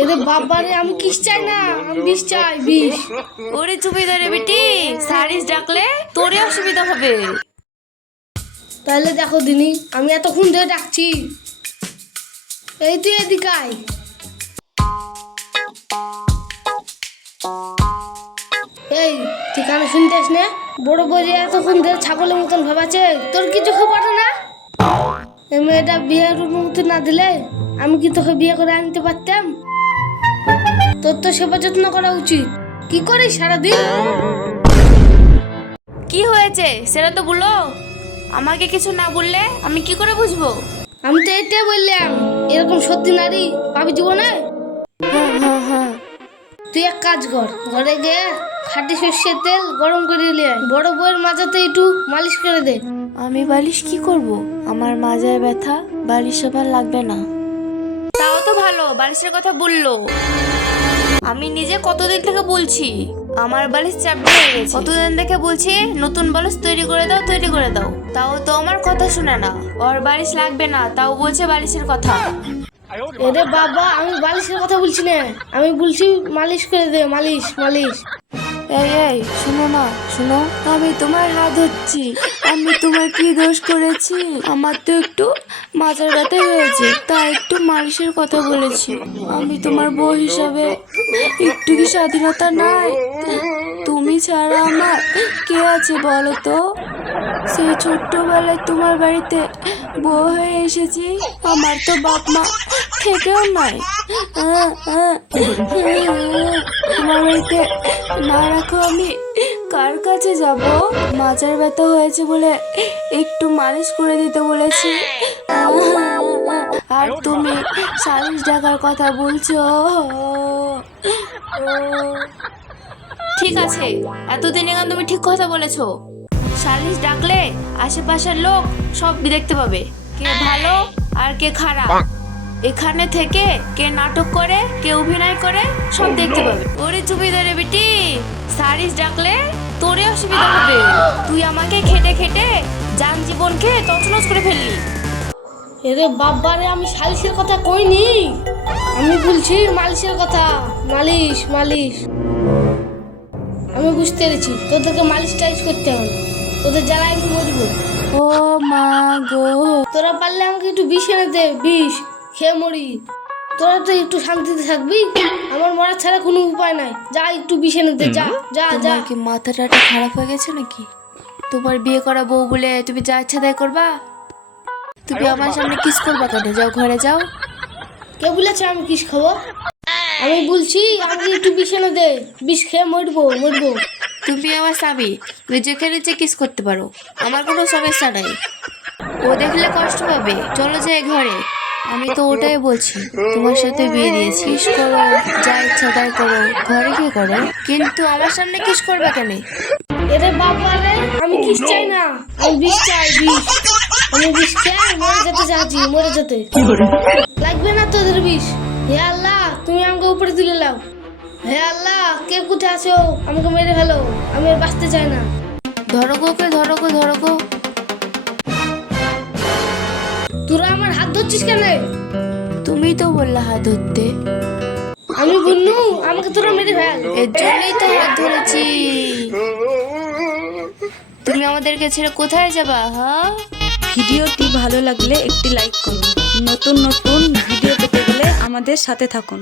এরে বাবারে আমি কিস চাই না? আমি বিষ চাই বিষ। ওরে চুপি ধরে বেটি সারিস ডাকলে তোরই অসুবিধা হবে। তাহলে দেখো দিনি আমি এতক্ষণ ধরে ডাকছি। এই তুই এদিকে আয়। এই ঠিকানা শুনতেস না? বড় বড়ি এতক্ষণ ধরে ছাগলের মতন ভাবাছে তোর কি চোখে পড়ে না? এই মেয়েটা বিয়ের অনুমতি না দিলে আমি কি তোকে বিয়ে করে আনতে পারতাম? তোর তো সেবা যত্ন করা উচিত। কি করিস সারাদিন? কি হয়েছে? সেটা তো বলো। আমাকে কিছু না বললে আমি কি করে বুঝব? আমি তো এটাই বললাম এরকম সত্যি নারী পাবি জীবনে? তুই এক কাজ কর ঘরে গিয়ে খাঁটি সর্ষের তেল গরম করে নিয়ে বড় বউয়ের মাজাতে একটু মালিশ করে দে। আমি বালিশ কি করব? আমার মাজায় ব্যথা বালিশ আবার লাগবে না। তাও তো ভালো বালিশের কথা বলল। আমি নিজে কতদিন থেকে বলছি? আমার বালিশ চাপ গেছে। কতদিন থেকে বলছি, নতুন বালিশ তৈরি করে দাও, তৈরি করে দাও। তাও তো আমার কথা শুনে না। ওর বালিশ লাগবে না, তাও বলছে বালিশের কথা। এরে বাবা, আমি বালিশের কথা বলছি না। আমি বলছি মালিশ করে দে, মালিশ মালিশ। এই এই, শোনো না শোনো। আমি তোমার হাত ধরছি। আমি তোমার কি দোষ করেছি? আমার তো একটু মাজার ব্যথা হয়েছে, তাই একটু মালিশের কথা বলেছি। আমি তোমার বউ হিসাবে একটু কি স্বাধীনতা নাই? তুমি ছাড়া আমার কে আছে বলো তো? সেই ছোট্টবেলায় তোমার বাড়িতে বউ হয়ে এসেছি, আমার তো বাপ মা থেকেও নাই। তোমার বাড়িতে না রাখো আমি কার কাছে যাব? মাজার ব্যথা হয়েছে বলে একটু মালিশ করে দিতে বলেছি। আর তুমি সালিশ ডাকার কথা বলছো? ঠিক আছে, এতদিন এখন তুমি ঠিক কথা বলেছ। সালিশ ডাকলে আশেপাশের লোক সব দেখতে পাবে, কে ভালো আর কে খারাপ। এখানে থেকে কে নাটক করে কে অভিনয় করে সব দেখতে পাবে। ওরে চুপি ধরে বেটি সারিস ডাকলে তোরে অসুবিধা হবে। তুই আমাকে খেটে খেটে যান জীবনকে তছনছ করে ফেললি। এরে বাবারে আমি সালিশের কথা কইনি। আমি বলছি মালিশের কথা। মালিশ মালিশ। আমি বুঝতে পেরেছি তোদেরকে মালিশ টালিশ করতে হবে। তোদের জ্বালায় আমি মরবো। ও মা গো। তোরা পারলে আমাকে একটু বিষ এনে দে বিষ। খেয়ে মরি তোরা তো একটু শান্তিতে থাকবি? আমার মরা ছাড়া কোনো উপায় নাই। যা একটু দে যা যা যা। কি মাথা টাটা খারাপ হয়ে গেছে নাকি? তোমার বিয়ে করা বউ বলে তুমি যা ইচ্ছা তাই করবা? তুমি আমার সামনে কিস করবা কেন? যাও ঘরে যাও। কে বলেছে আমি কিস খাব? আমি বলছি আমাকে একটু বিষ এনে দে। বিষ খেয়ে মরবো মরবো। তুমি আমার স্বামী তুমি যেখানে যে কিস করতে পারো। আমার কোনো সমস্যা নাই। ও দেখলে কষ্ট পাবে। চলো যাই ঘরে। আমি তো ওটাই বলছি তোমার সাথে বিয়ে দিয়েছি কিস করো যা ইচ্ছা তাই করো ঘরে কি করো কিন্তু আমার সামনে কিস করবে কেন? এরে বাবা রে আমি কিস চাই না। আমি বিষ চাই বিষ। আমি বিষ খেয়ে মরে যেতে চাচ্ছি মরে যেতে। লাগবে না তোদের বিষ? হে আল্লাহ তুমি আমাকে উপরে তুলে নাও। হে আল্লাহ কে কোথায় আছো আমাকে মেরে ফেলো। আমি আর বাঁচতে চাই না। ধরো গো কে ধরো গো ধরো গো। তোরা আমার হাত ধরছিস কেন? তুমি তো বললা হাত ধরতে। আমি বন্ধু আমাকে তোরা মেরে ফেল। এর জন্যই তো হাত ধরেছি। তুমি আমাদেরকে ছেড়ে কোথায় যাবা হ্যাঁ ভিডিওটি ভালো লাগলে একটি লাইক করুন। নতুন নতুন ভিডিও পেতে গেলে আমাদের সাথে থাকুন।